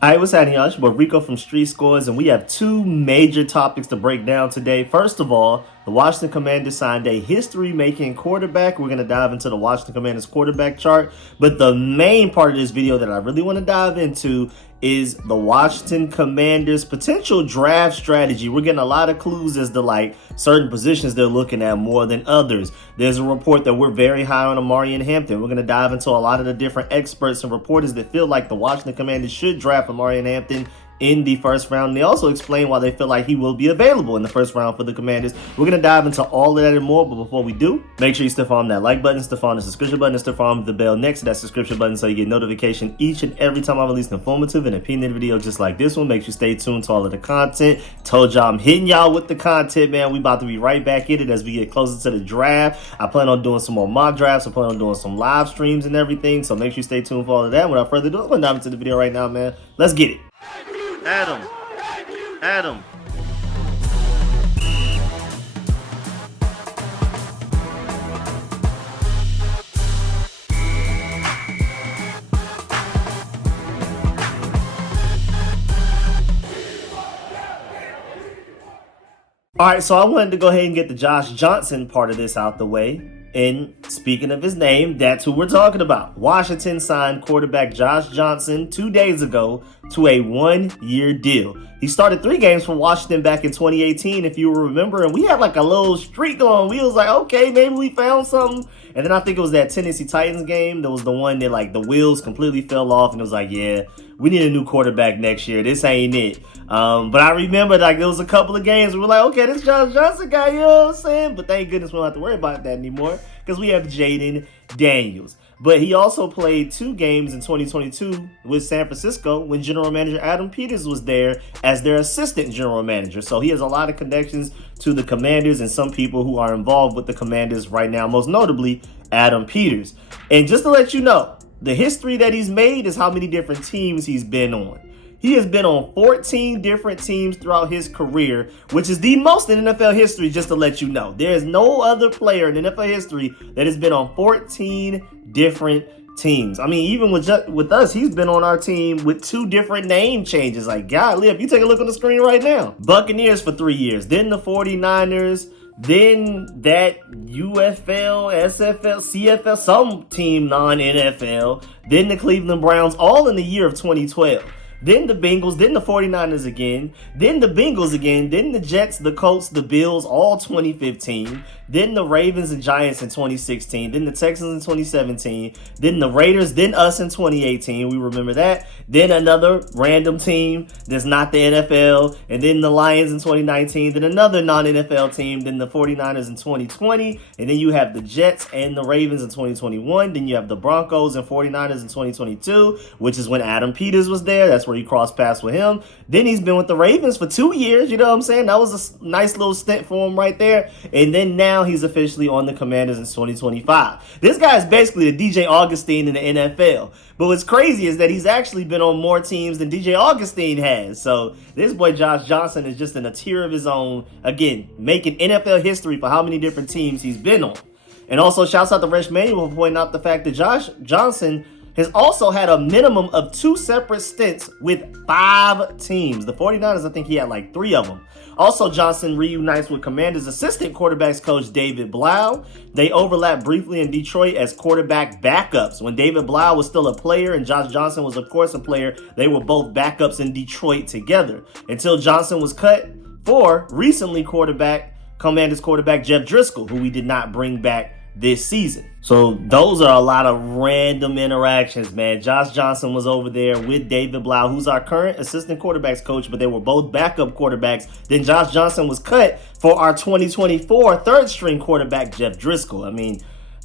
All right, what's happening, y'all? It's your boy Rico from StreetScores, and we have two major topics to break down today. First of all, the Washington Commanders signed a history-making quarterback. We're going to dive into the Washington Commanders quarterback chart. But the main part of this video that I really want to dive into is the Washington Commanders' potential draft strategy. We're getting a lot of clues as to certain positions they're looking at more than others. There's a report that we're very high on Omarion Hampton. We're going to dive into a lot of the different experts and reporters that feel like the Washington Commanders should draft Omarion Hampton in the first round. And they also explain why they feel like he will be available in the first round for the Commanders. We're going to dive into all of that and more, but before we do, make sure you still follow that like button, still follow the subscription button, and still follow the bell next to that subscription button so you get notification each and every time I release an informative and opinion video just like this one. Make sure you stay tuned to all of the content. Told y'all I'm hitting y'all with the content, man. We about to be right back in it as we get closer to the draft. I plan on doing some more mock drafts. I plan on doing some live streams and everything, so make sure you stay tuned for all of that. Without further ado, I'm going to dive into the video right now, man. Let's get it. Adam. All right, so I wanted to go ahead and get the Josh Johnson part of this out the way. And speaking of his name, that's who we're talking about. Washington signed quarterback Josh Johnson 2 days ago to a one-year deal. He started 3 games for Washington back in 2018, if you remember, and we had like a little streak going. We was like, okay, maybe we found something. And then I think it was that Tennessee Titans game. That was the one that the wheels completely fell off, and it was like, yeah, we need a new quarterback next year. This ain't it. But I remember there was a couple of games where we're like, okay, this Josh Johnson guy, you know what I'm saying? But thank goodness we don't have to worry about that anymore because we have Jaden Daniels. But he also played 2 games in 2022 with San Francisco when General Manager Adam Peters was there as their assistant general manager. So he has a lot of connections to the Commanders and some people who are involved with the Commanders right now, most notably Adam Peters. And just to let you know, the history that he's made is how many different teams he's been on. He has been on 14 different teams throughout his career, which is the most in NFL history, just to let you know. There is no other player in NFL history that has been on 14 different teams. I mean, even with us, he's been on our team with 2 different name changes. Like, golly, if you take a look on the screen right now. Buccaneers for 3 years, then the 49ers, then that UFL, SFL, CFL, some team non-NFL, then the Cleveland Browns, all in the year of 2012. Then the Bengals, then the 49ers again, then the Bengals again, then the Jets, the Colts, the Bills, all 2015, then the Ravens and Giants in 2016, then the Texans in 2017, then the Raiders, then us in 2018, we remember that, then another random team that's not the NFL, and then the Lions in 2019, then another non-NFL team, then the 49ers in 2020, and then you have the Jets and the Ravens in 2021, then you have the Broncos and 49ers in 2022, which is when Adam Peters was there. That's where he crossed paths with him. Then he's been with the Ravens for 2 years. You know what I'm saying? That was a nice little stint for him right there. And then now he's officially on the Commanders in 2025. This guy is basically the DJ Augustine in the NFL. But what's crazy is that he's actually been on more teams than DJ Augustine has. So this boy Josh Johnson is just in a tier of his own. Again, making NFL history for how many different teams he's been on. And also shouts out to Resh Manuel for pointing out the fact that Josh Johnson has also had a minimum of 2 separate stints with 5 teams. The 49ers, I think he had 3 of them. Also, Johnson reunites with Commanders assistant quarterbacks coach David Blau. They overlapped briefly in Detroit as quarterback backups. When David Blau was still a player and Josh Johnson was, of course, a player, they were both backups in Detroit together. Until Johnson was cut for recently Commanders quarterback Jeff Driscoll, who we did not bring back this season. So those are a lot of random interactions, man. Josh Johnson was over there with David Blau, who's our current assistant quarterbacks coach, but they were both backup quarterbacks. Then Josh Johnson was cut for our 2024 third string quarterback, Jeff Driscoll. I mean,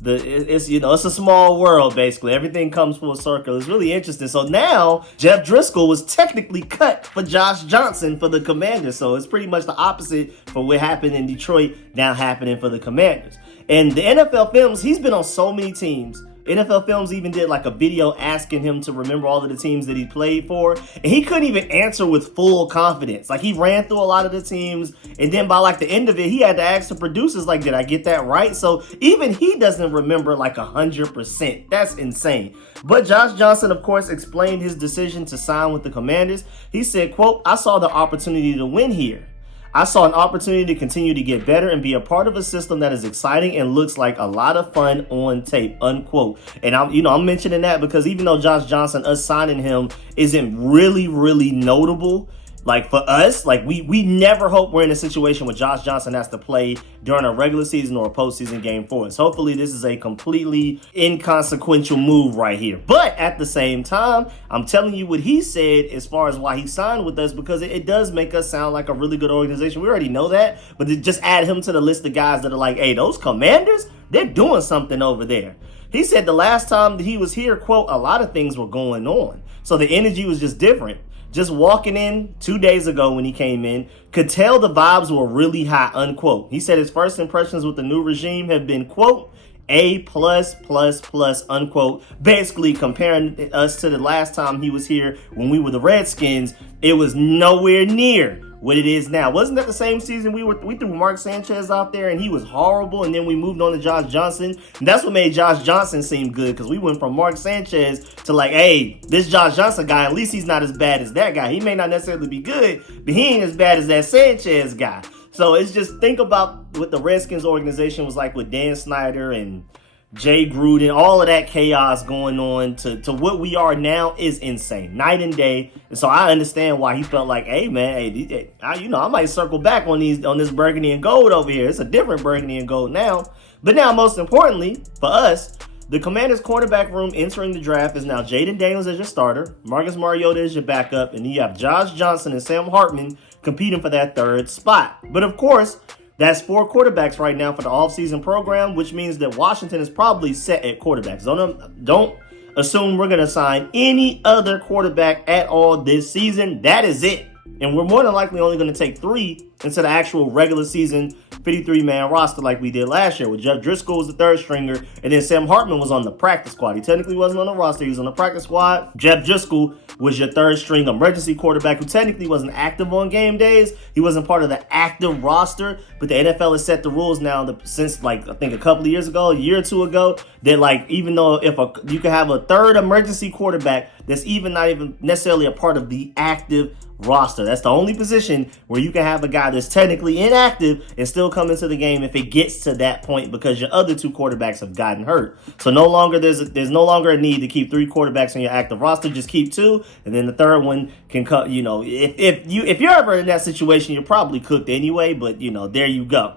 it's a small world, basically. Everything comes full circle. It's really interesting. So now Jeff Driscoll was technically cut for Josh Johnson for the Commanders. So it's pretty much the opposite for what happened in Detroit now happening for the Commanders. And the NFL films, he's been on so many teams NFL Films even did like a video asking him to remember all of the teams that he played for, and he couldn't even answer with full confidence. Like, he ran through a lot of the teams, and then by like the end of it, he had to ask the producers, like, did I get that right? So even he doesn't remember like 100%. That's insane. But Josh Johnson, of course, explained his decision to sign with the Commanders. He said, quote, "I saw the opportunity to win here. I saw an opportunity to continue to get better and be a part of a system that is exciting and looks like a lot of fun on tape," unquote. And I'm mentioning that because even though Josh Johnson, us signing him, isn't really notable, like for us, like we never hope we're in a situation where Josh Johnson has to play during a regular season or a postseason game for us. Hopefully this is a completely inconsequential move right here. But at the same time, I'm telling you what he said as far as why he signed with us, because it does make us sound like a really good organization. We already know that, but to just add him to the list of guys that are like, hey, those Commanders, they're doing something over there. He said the last time that he was here, quote, "a lot of things were going on. So the energy was just different. Just walking in 2 days ago when he came in, could tell the vibes were really high," unquote. He said his first impressions with the new regime have been, quote, "A+++," unquote. Basically comparing us to the last time he was here when we were the Redskins. It was nowhere near what it is now. Wasn't that the same season we threw Mark Sanchez out there and he was horrible, and then we moved on to Josh Johnson? And that's what made Josh Johnson seem good, because we went from Mark Sanchez to like, hey, this Josh Johnson guy, at least he's not as bad as that guy. He may not necessarily be good, but he ain't as bad as that Sanchez guy. So it's just, think about what the Redskins organization was like with Dan Snyder and Jay Gruden, all of that chaos going on to what we are now is insane, night and day. And so I understand why he felt like, hey man, I might circle back on this burgundy and gold over here. It's a different burgundy and gold now. But now, most importantly for us, the Commanders' quarterback room entering the draft is now Jaden Daniels as your starter, Marcus Mariota as your backup, and then you have Josh Johnson and Sam Hartman competing for that third spot. But of course, that's 4 quarterbacks right now for the offseason program, which means that Washington is probably set at quarterbacks. Don't assume we're going to sign any other quarterback at all this season. That is it. And we're more than likely only going to take 3 instead of actual regular season 53-man roster like we did last year, with Jeff Driscoll was the third stringer, and then Sam Hartman was on the practice squad. He technically wasn't on the roster. He was on the practice squad. Jeff Driscoll was your third string emergency quarterback who technically wasn't active on game days. He wasn't part of the active roster, but the NFL has set the rules now since like I think a couple of years ago, a year or two ago, that like even though you can have a third emergency quarterback that's not even necessarily a part of the active roster. That's the only position where you can have a guy that's technically inactive and still come into the game if it gets to that point, because your other 2 quarterbacks have gotten hurt. So no longer there's no longer a need to keep 3 quarterbacks on your active roster. Just keep 2, and then the third one can cut. If you're ever in that situation, you're probably cooked anyway. But there you go.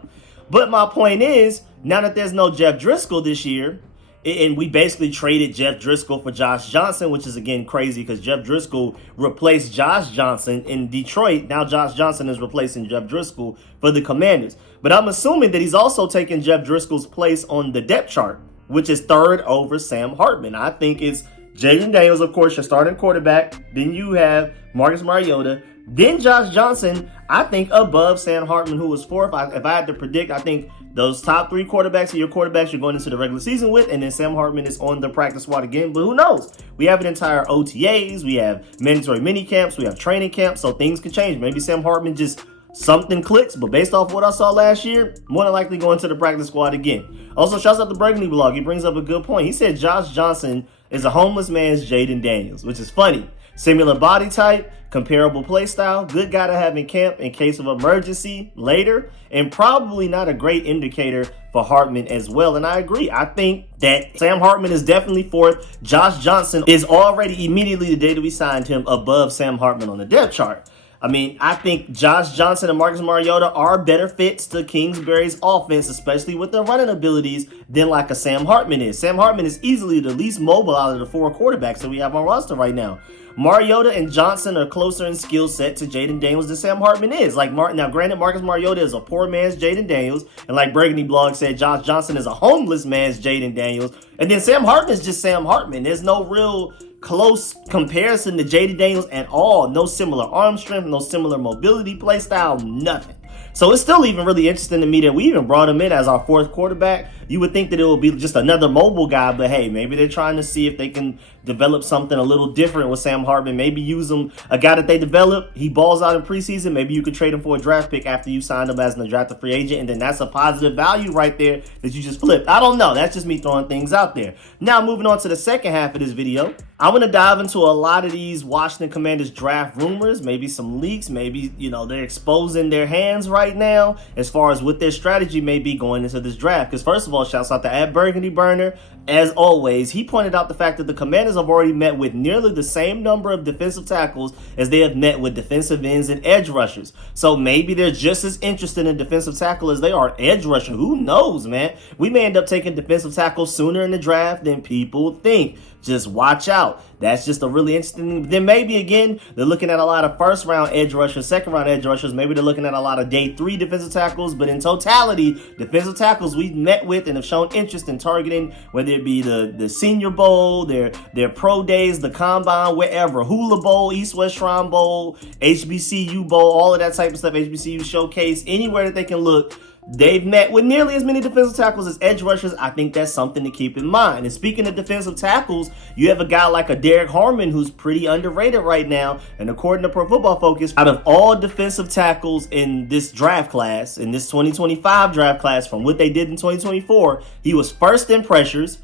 But my point is, now that there's no Jeff Driscoll this year, and we basically traded Jeff Driscoll for Josh Johnson, which is, again, crazy because Jeff Driscoll replaced Josh Johnson in Detroit. Now Josh Johnson is replacing Jeff Driscoll for the Commanders. But I'm assuming that he's also taking Jeff Driscoll's place on the depth chart, which is third over Sam Hartman. I think it's Jaden Daniels, of course, your starting quarterback. Then you have Marcus Mariota. Then Josh Johnson, I think, above Sam Hartman, who was fourth. If I had to predict, I think those top 3 quarterbacks are your quarterbacks you're going into the regular season with, and then Sam Hartman is on the practice squad again. But who knows? We have an entire OTAs, we have mandatory mini camps, we have training camps, so things could change. Maybe Sam Hartman just something clicks, but based off what I saw last year, more than likely going to the practice squad again. Also, shouts out to Burgundy Blog. He brings up a good point. He said Josh Johnson is a homeless man's Jaden Daniels, which is funny. Similar body type, comparable play style, good guy to have in camp in case of emergency later, and probably not a great indicator for Hartman as well. And I agree. I think that Sam Hartman is definitely fourth. Josh Johnson is already immediately the day that we signed him above Sam Hartman on the depth chart. I mean, I think Josh Johnson and Marcus Mariota are better fits to Kingsbury's offense, especially with their running abilities, than like a Sam Hartman is. Sam Hartman is easily the least mobile out of the 4 quarterbacks that we have on roster right now. Mariota and Johnson are closer in skill set to Jaden Daniels than Sam Hartman is. Now, granted, Marcus Mariota is a poor man's Jaden Daniels, and like Burgundy Blog said, Josh Johnson is a homeless man's Jaden Daniels, and then Sam Hartman is just Sam Hartman. There's no real close comparison to Jaden Daniels at all. No similar arm strength, no similar mobility, play style, nothing. So it's still even really interesting to me that we even brought him in as our fourth quarterback. You would think that it would be just another mobile guy, but hey, maybe they're trying to see if they can develop something a little different with Sam Hartman. Maybe use him, a guy that they develop, he balls out in preseason. Maybe you could trade him for a draft pick after you signed him as an undrafted free agent, and then that's a positive value right there that you just flipped. I don't know. That's just me throwing things out there. Now, moving on to the second half of this video, I'm going to dive into a lot of these Washington Commanders draft rumors, maybe some leaks, maybe, they're exposing their hands right now as far as what their strategy may be going into this draft. Because first of all, shouts out to @BurgundyBurner. As always, he pointed out the fact that the Commanders have already met with nearly the same number of defensive tackles as they have met with defensive ends and edge rushers. So maybe they're just as interested in defensive tackle as they are edge rusher. Who knows, man? We may end up taking defensive tackle sooner in the draft than people think. Just watch out. That's just a really interesting. Then maybe again, they're looking at a lot of first round edge rushers, second round edge rushers. Maybe they're looking at a lot of day 3 defensive tackles. But in totality, defensive tackles we've met with and have shown interest in targeting, whether it be the Senior Bowl, their pro days, the combine, wherever, Hula Bowl, East West Shrine Bowl, HBCU Bowl, all of that type of stuff, HBCU Showcase, anywhere that they can look. They've met with nearly as many defensive tackles as edge rushers. I think that's something to keep in mind. And speaking of defensive tackles, you have a guy like a Derek Harmon who's pretty underrated right now. And according to Pro Football Focus, out of all defensive tackles in this draft class, in this 2025 draft class, from what they did in 2024, he was first in pressures,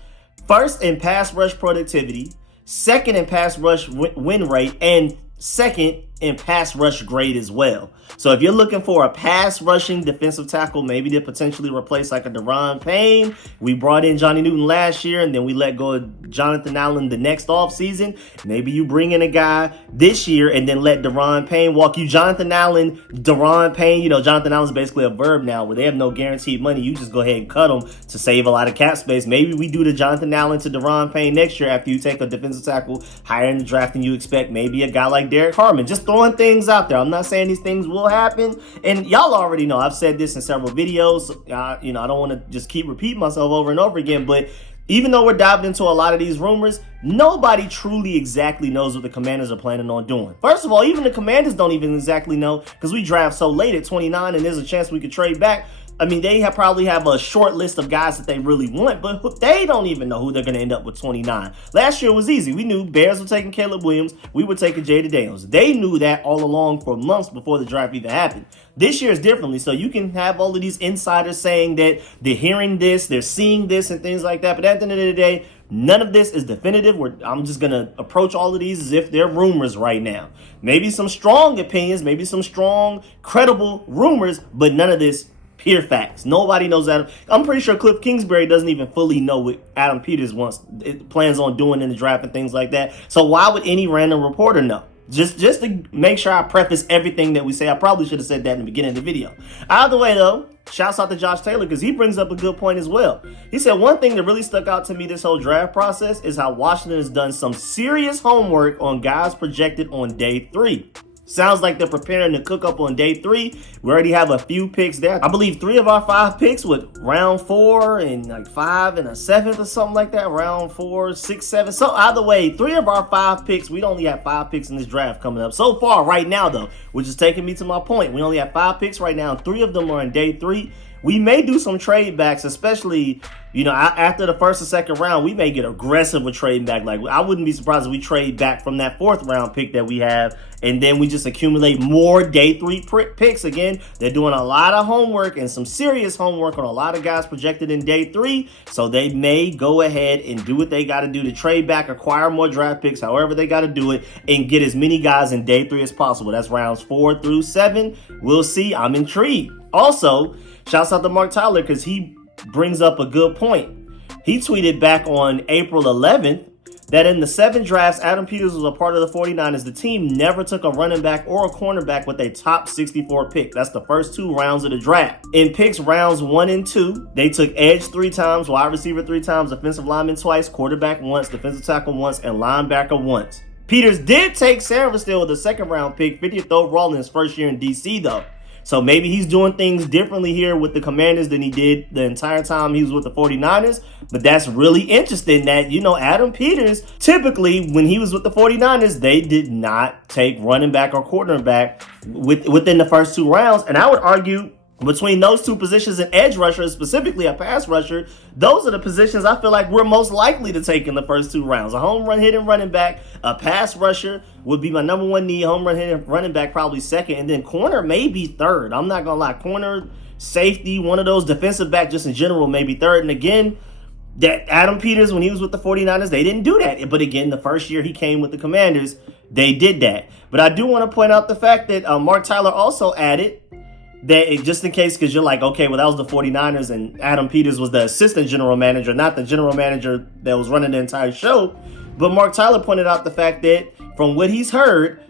first in pass rush productivity, second in pass rush win rate, and second in pass rush grade as well. So if you're looking for a pass rushing defensive tackle, maybe to potentially replace like a Daron Payne. We brought in Johnny Newton last year, and then we let go of Jonathan Allen the next offseason. Maybe you bring in a guy this year and then let Daron Payne walk you. Jonathan Allen, Daron Payne, Jonathan Allen's basically a verb now where they have no guaranteed money. You just go ahead and cut them to save a lot of cap space. Maybe we do the Jonathan Allen to Daron Payne next year after you take a defensive tackle higher in the draft than you expect. Maybe a guy like Derek Harmon. Just throwing things out there. I'm not saying these things will happen, and y'all already know I've said this in several videos. I don't want to just keep repeating myself over and over again, but even though we're diving into a lot of these rumors, nobody truly exactly knows what the Commanders are planning on doing. First of all, even the Commanders don't even exactly know, because we draft so late at 29 and there's a chance we could trade back. I mean, they probably have a short list of guys that they really want, but they don't even know who they're going to end up with 29. Last year was easy. We knew Bears were taking Caleb Williams. We were taking Jada Daniels. They knew that all along for months before the draft even happened. This year is differently. So you can have all of these insiders saying that they're hearing this, they're seeing this and things like that. But at the end of the day, none of this is definitive. I'm just going to approach all of these as if they're rumors right now. Maybe some strong opinions, maybe some strong, credible rumors, but none of this pure facts. Nobody knows that. I'm pretty sure Cliff Kingsbury doesn't even fully know what Adam Peters plans on doing in the draft and things like that. So why would any random reporter know? Just to make sure I preface everything that we say. I probably should have said that in the beginning of the video. Either way, though, shouts out to Josh Taylor, because he brings up a good point as well. He said one thing that really stuck out to me this whole draft process is how Washington has done some serious homework on guys projected on day 3. Sounds like they're preparing to cook up on day 3. We already have a few picks there. I believe 3 of our 5 picks with round 4 and like 5 and a 7th or something like that. Round 4, 6, 7. So either way, 3 of our 5 picks, we only have 5 picks in this draft coming up. So far right now though, which is taking me to my point. We only have 5 picks right now. 3 of them are in day 3. We may do some trade backs, especially, after the first and second round, we may get aggressive with trading back. Like, I wouldn't be surprised if we trade back from that 4th round pick that we have, and then we just accumulate more day 3 picks. Again, they're doing a lot of homework and some serious homework on a lot of guys projected in day 3. So they may go ahead and do what they got to do to trade back, acquire more draft picks, however they got to do it, and get as many guys in day 3 as possible. That's rounds 4 through 7. We'll see. I'm intrigued. Also, shouts out to Mark Tyler, because he brings up a good point. He tweeted back on April 11th that in the 7 drafts Adam Peters was a part of the 49ers, the team never took a running back or a cornerback with a top 64 pick. That's the first 2 rounds of the draft. In picks rounds 1 and 2, they took edge 3 times, wide receiver 3 times, offensive lineman twice, quarterback once, defensive tackle once, and linebacker once. Peters did take San Francisco with a 2nd round pick, 50th overall in his first year in DC though. So maybe he's doing things differently here with the Commanders than he did the entire time he was with the 49ers. But that's really interesting that, Adam Peters, typically when he was with the 49ers, they did not take running back or quarterback within the first 2 rounds. And I would argue Between those two positions, an edge rusher, specifically a pass rusher, those are the positions I feel like we're most likely to take in the first 2 rounds. A home run hitting running back, a pass rusher would be my number 1 need. Home run hitting running back probably second, and then corner maybe third. I'm not gonna lie, corner, safety, one of those, defensive back just in general maybe third. And again, that Adam Peters, when he was with the 49ers, they didn't do that. But again, the first year he came with the Commanders, they did that. But I do want to point out the fact that Mark Tyler also added that just in case, because you're like, okay, well, that was the 49ers and Adam Peters was the assistant general manager, not the general manager that was running the entire show. But Mark Tyler pointed out the fact that from what he's heard,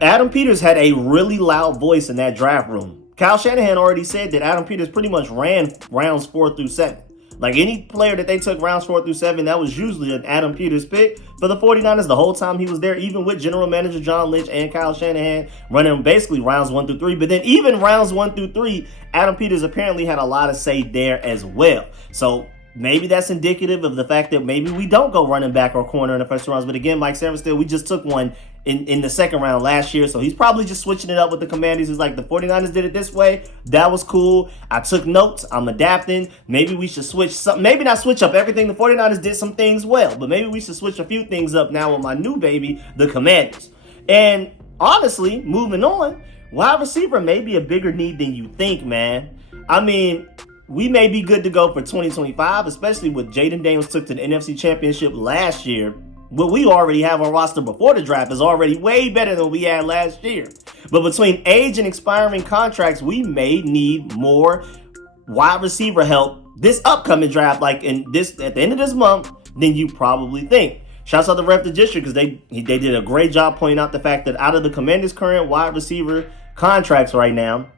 Adam Peters had a really loud voice in that draft room. Kyle Shanahan already said that Adam Peters pretty much ran rounds 4 through 7. Like any player that they took rounds 4 through 7, that was usually an Adam Peters pick for the 49ers the whole time he was there, even with general manager John Lynch and Kyle Shanahan running basically rounds 1 through 3. But then even rounds 1 through 3, Adam Peters apparently had a lot of say there as well. So maybe that's indicative of the fact that maybe we don't go running back or corner in the first 2 rounds. But again, Mike Sainristil, we just took one in the second round last year. So he's probably just switching it up with the Commanders. He's like, the 49ers did it this way. That was cool. I took notes. I'm adapting. Maybe we should switch something. Maybe not switch up everything. The 49ers did some things well, but maybe we should switch a few things up now with my new baby, the Commanders. And honestly, moving on, wide receiver may be a bigger need than you think, man. I mean, we may be good to go for 2025, especially with Jaden Daniels took to the NFC Championship last year. What we already have on roster before the draft is already way better than we had last year. But between age and expiring contracts, we may need more wide receiver help this upcoming draft, like at the end of this month, than you probably think. Shouts out to Rep the District because they did a great job pointing out the fact that out of the Commanders' current wide receiver contracts right now,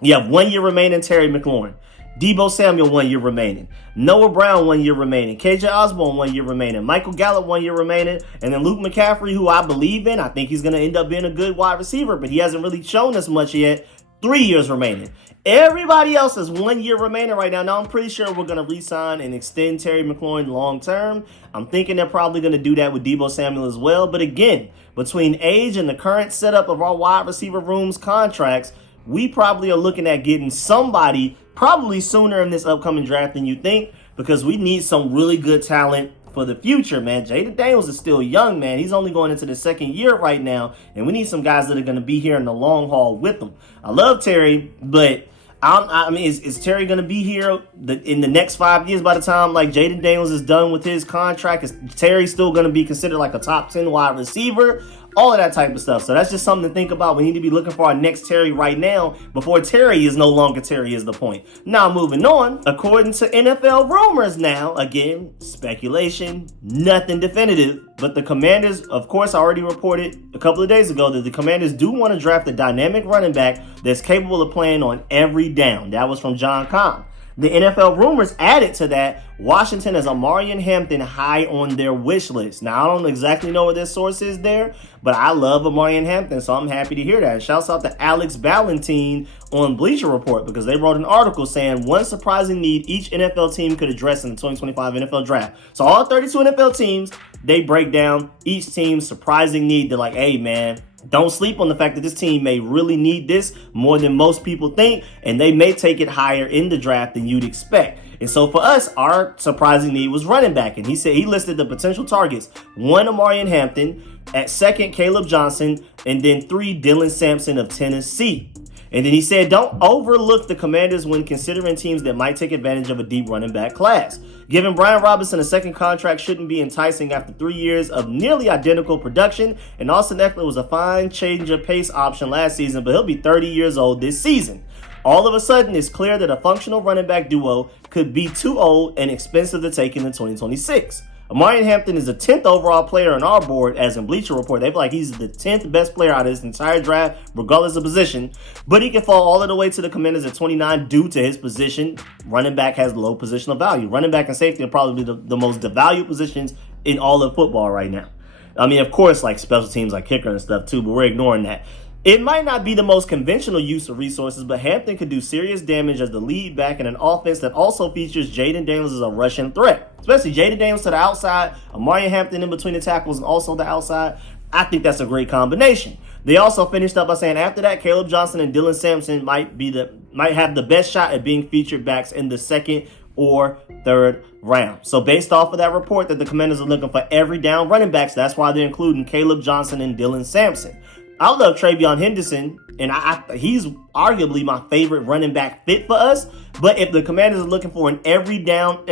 you have 1 year remaining Terry McLaurin. Deebo Samuel, 1 year remaining. Noah Brown, 1 year remaining. KJ Osborne, 1 year remaining. Michael Gallup, 1 year remaining. And then Luke McCaffrey, who I believe in. I think he's going to end up being a good wide receiver, but he hasn't really shown us much yet. 3 years remaining. Everybody else is 1 year remaining right now. Now, I'm pretty sure we're going to re-sign and extend Terry McLaurin long term. I'm thinking they're probably going to do that with Deebo Samuel as well. But again, between age and the current setup of our wide receiver room's contracts, we probably are looking at getting somebody probably sooner in this upcoming draft than you think, because we need some really good talent for the future, man. Jaden Daniels is still young, man. He's only going into the second year right now, and we need some guys that are going to be here in the long haul with him. I love Terry, but I mean, is Terry going to be here in the next 5 years by the time like Jaden Daniels is done with his contract? Is Terry still going to be considered like a top 10 wide receiver? All of that type of stuff. So that's just something to think about. We need to be looking for our next Terry right now before Terry is no longer Terry is the point. Now moving on, according to NFL rumors now, again, speculation, nothing definitive, but the Commanders, of course, already reported a couple of days ago that the Commanders do want to draft a dynamic running back that's capable of playing on every down. That was from John Kahn. The NFL rumors added to that Washington has Omarion Hampton high on their wish list. Now, I don't exactly know what their source is there, but I love Omarion Hampton, so I'm happy to hear that. And shouts out to Alex Ballentine on Bleacher Report because they wrote an article saying one surprising need each NFL team could address in the 2025 NFL Draft. So all 32 NFL teams, they break down each team's surprising need. They're like, hey, man, don't sleep on the fact that this team may really need this more than most people think, and they may take it higher in the draft than you'd expect. And so for us, our surprising need was running back. And he said he listed the potential targets. 1, Omarion Hampton. At 2nd, Caleb Johnson. And then 3, Dylan Sampson of Tennessee. And then he said, don't overlook the Commanders when considering teams that might take advantage of a deep running back class. Giving Brian Robinson a second contract shouldn't be enticing after 3 years of nearly identical production. And Austin Eckler was a fine change of pace option last season, but he'll be 30 years old this season. All of a sudden, it's clear that a functional running back duo could be too old and expensive to take in 2026. Omarion Hampton is the 10th overall player on our board, as in Bleacher Report. They feel like he's the 10th best player out of this entire draft, regardless of position. But he can fall all of the way to the Commanders at 29 due to his position. Running back has low positional value. Running back and safety are probably the most devalued positions in all of football right now. I mean, of course, like special teams like kicker and stuff too, but we're ignoring that. It might not be the most conventional use of resources, but Hampton could do serious damage as the lead back in an offense that also features Jaden Daniels as a rushing threat. Especially Jaden Daniels to the outside, Omarion Hampton in between the tackles and also the outside. I think that's a great combination. They also finished up by saying after that, Caleb Johnson and Dylan Sampson might be the might have the best shot at being featured backs in the second or third round. So based off of that report that the Commanders are looking for every down running backs, that's why they're including Caleb Johnson and Dylan Sampson. I love TreVeyon Henderson, and he's arguably my favorite running back fit for us. But if the Commanders are looking for an every down,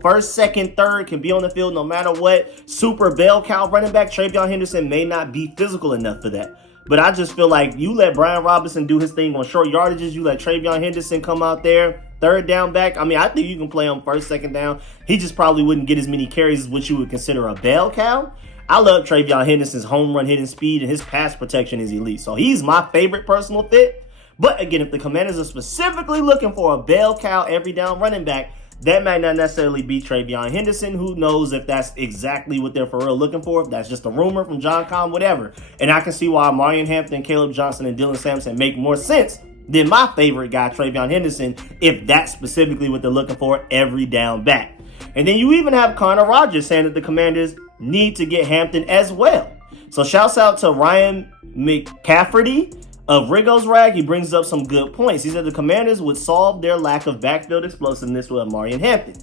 first, second, third, can be on the field no matter what, super bell cow running back, TreVeyon Henderson may not be physical enough for that. But I just feel like you let Brian Robinson do his thing on short yardages, you let TreVeyon Henderson come out there, third down back. I mean, I think you can play on first, second down. He just probably wouldn't get as many carries as what you would consider a bell cow. I love TreVeyon Henderson's home run hitting speed, and his pass protection is elite. So he's my favorite personal fit. But again, if the Commanders are specifically looking for a bell cow every down running back, that might not necessarily be TreVeyon Henderson. Who knows if that's exactly what they're for real looking for, if that's just a rumor from John Con, whatever. And I can see why Omarion Hampton, Caleb Johnson, and Dylan Sampson make more sense than my favorite guy, TreVeyon Henderson, if that's specifically what they're looking for every down back. And then you even have Connor Rogers saying that the Commanders need to get Hampton as well. So shouts out to Ryan McCafferty of Rico's Rag. He brings up some good points. He said the Commanders would solve their lack of backfield explosiveness with Omarion Hampton.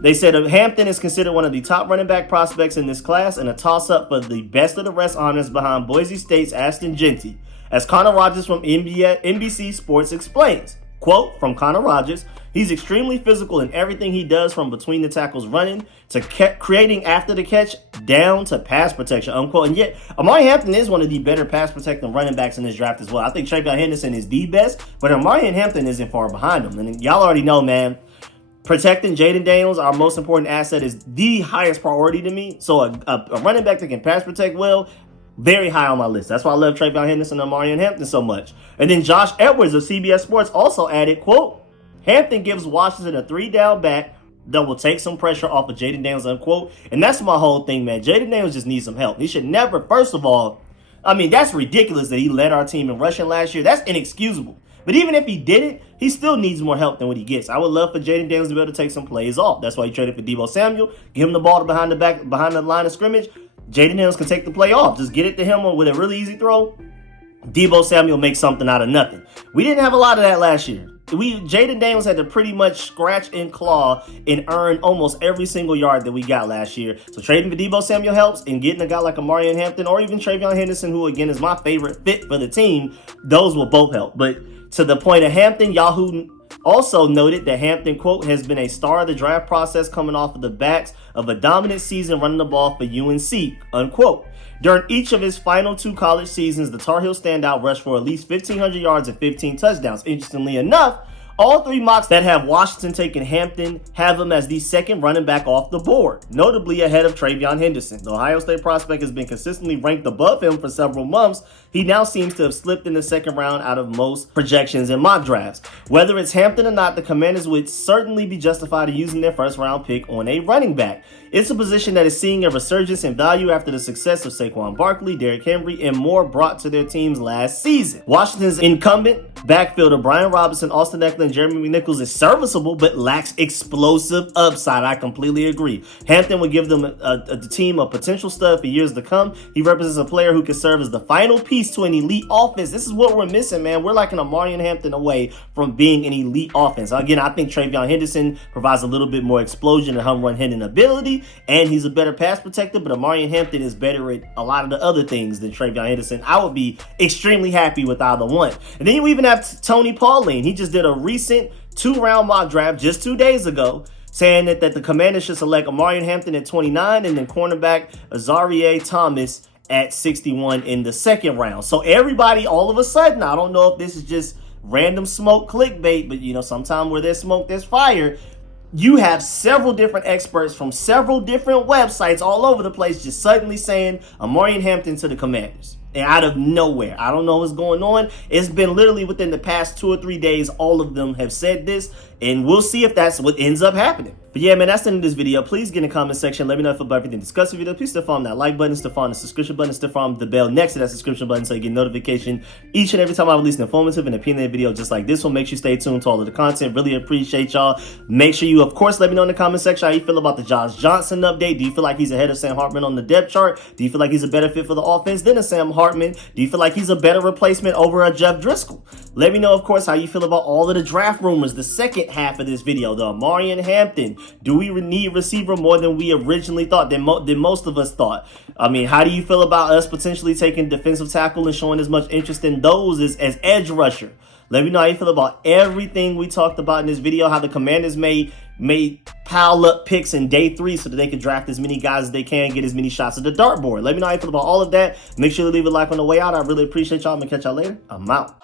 They said Hampton is considered one of the top running back prospects in this class and a toss-up for the best of the rest honors behind Boise State's Ashton Jeanty. As Connor Rogers from NBC Sports explains, quote from Connor Rogers, he's extremely physical in everything he does, from between the tackles running to creating after the catch down to pass protection, unquote. And yet, Omarion Hampton is one of the better pass protecting running backs in this draft as well. I think TreVeyon Henderson is the best, but Omarion Hampton isn't far behind him. And y'all already know, man, protecting Jaden Daniels, our most important asset, is the highest priority to me. So a running back that can pass protect well, very high on my list. That's why I love TreVeyon Henderson and Omarion Hampton so much. And then Josh Edwards of CBS Sports also added, quote, Hampton gives Washington a 3-down back that will take some pressure off of Jaden Daniels, unquote. And that's my whole thing, man. Jaden Daniels just needs some help. He should never, first of all, I mean, that's ridiculous that he led our team in rushing last year. That's inexcusable. But even if he did it, he still needs more help than what he gets. I would love for Jaden Daniels to be able to take some plays off. That's why he traded for Deebo Samuel. Give him the ball behind the line of scrimmage. Jaden Daniels can take the play off. Just get it to him with a really easy throw. Deebo Samuel makes something out of nothing. We didn't have a lot of that last year. Jaden Daniels had to pretty much scratch and claw and earn almost every single yard that we got last year. So trading for Deebo Samuel helps, and getting a guy like Omarion Hampton or even TreVeyon Henderson, who again is my favorite fit for the team, those will both help. But to the point of Hampton, Yahoo also noted that Hampton, quote, has been a star of the draft process coming off of the backs of a dominant season running the ball for UNC, unquote. During each of his final 2 college seasons, the Tar Heel standout rushed for at least 1,500 yards and 15 touchdowns. Interestingly enough, all 3 mocks that have Washington taking Hampton have him as the second running back off the board, notably ahead of TreVeyon Henderson. The Ohio State prospect has been consistently ranked above him for several months. He now seems to have slipped in the second round out of most projections in mock drafts. Whether it's Hampton or not, the Commanders would certainly be justified in using their first round pick on a running back. It's a position that is seeing a resurgence in value after the success of Saquon Barkley, Derrick Henry, and more brought to their teams last season. Washington's incumbent backfielder Brian Robinson, Austin Eckler, and Jeremy McNichols is serviceable but lacks explosive upside. I completely agree. Hampton would give them the team a potential stud for years to come. He represents a player who can serve as the final piece to an elite offense. This is what we're missing, man. We're like an Omarion Hampton away from being an elite offense. Again, I think TreVeyon Henderson provides a little bit more explosion and home run hitting ability, and he's a better pass protector, but Omarion Hampton is better at a lot of the other things than TreVeyon Henderson. I would be extremely happy with either one. And then you even have Tony Pauline. He just did a recent 2-round mock draft just 2 days ago, saying that the Commanders should select Omarion Hampton at 29 and then cornerback Azareye'h Thomas at 61 in the second round. So everybody, all of a sudden, I don't know if this is just random smoke clickbait, but sometime where there's smoke, there's fire. You have several different experts from several different websites all over the place just suddenly saying Omarion Hampton to the Commanders. And out of nowhere. I don't know what's going on. It's been literally within the past 2 or 3 days, all of them have said this. And we'll see if that's what ends up happening. But yeah, man, that's the end of this video. Please get in the comment section. Let me know if about everything discussed in the video. Please still follow that like button, still follow the subscription button, still follow the bell next to that subscription button so you get notification each and every time I release an informative and opinionated video just like this one. Make sure you stay tuned to all of the content. Really appreciate y'all. Make sure you, of course, let me know in the comment section how you feel about the Josh Johnson update. Do you feel like he's ahead of Sam Hartman on the depth chart? Do you feel like he's a better fit for the offense than a Sam Hartman? department? Do you feel like he's a better replacement over a Jeff Driscoll? Let me know, of course, how you feel about all of the draft rumors, the second half of this video, the Omarion Hampton. Do we need receiver more than we originally thought, than most of us thought? I mean, how do you feel about us potentially taking defensive tackle and showing as much interest in those as edge rusher? Let me know how you feel about everything we talked about in this video, how the Commanders may pile up picks in day 3 so that they can draft as many guys as they can, get as many shots at the dartboard. Let me know how you feel about all of that. Make sure to leave a like on the way out. I really appreciate y'all. I'm going to catch y'all later. I'm out.